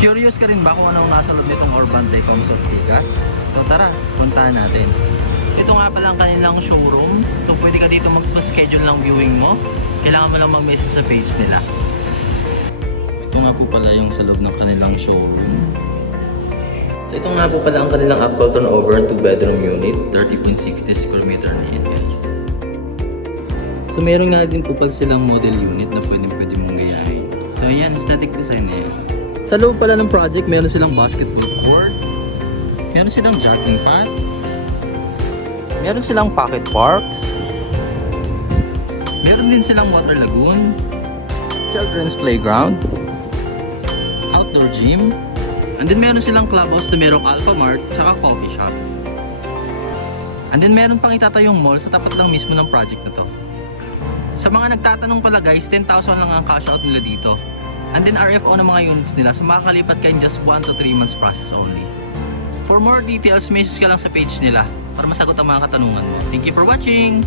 Curious ka rin ba kung anong nasa loob nitong Urban Decom's Ortigas? So tara, puntahan natin. Ito nga pala ang kanilang showroom. So pwede ka dito mag-schedule ng viewing mo. Kailangan mo lang mag-message sa page nila. Ito nga po pala yung sa loob ng kanilang showroom. So ito nga po pala ang kanilang actual turnover 2-bedroom unit. 30.60 square meter na yan, guys. So meron nga din po pala silang model unit na pwede mong gayahin. So ayan, aesthetic design na yan. Sa loob pala ng project, meron silang basketball court. Meron silang jogging pad. Meron silang pocket parks. Meron din silang water lagoon. Children's playground. Outdoor gym. And then meron silang clubhouse na merong Alpha Mart tsaka coffee shop. And then meron pang itatayong mall sa tapat lang mismo ng project na to. Sa mga nagtatanong pala guys, 10,000 lang ang cash out nila dito. And then RFO ng mga units nila, so makakalipat ka in just 1 to 3 months process only. For more details, message ka lang sa page nila para masagot ang mga katanungan mo. Thank you for watching!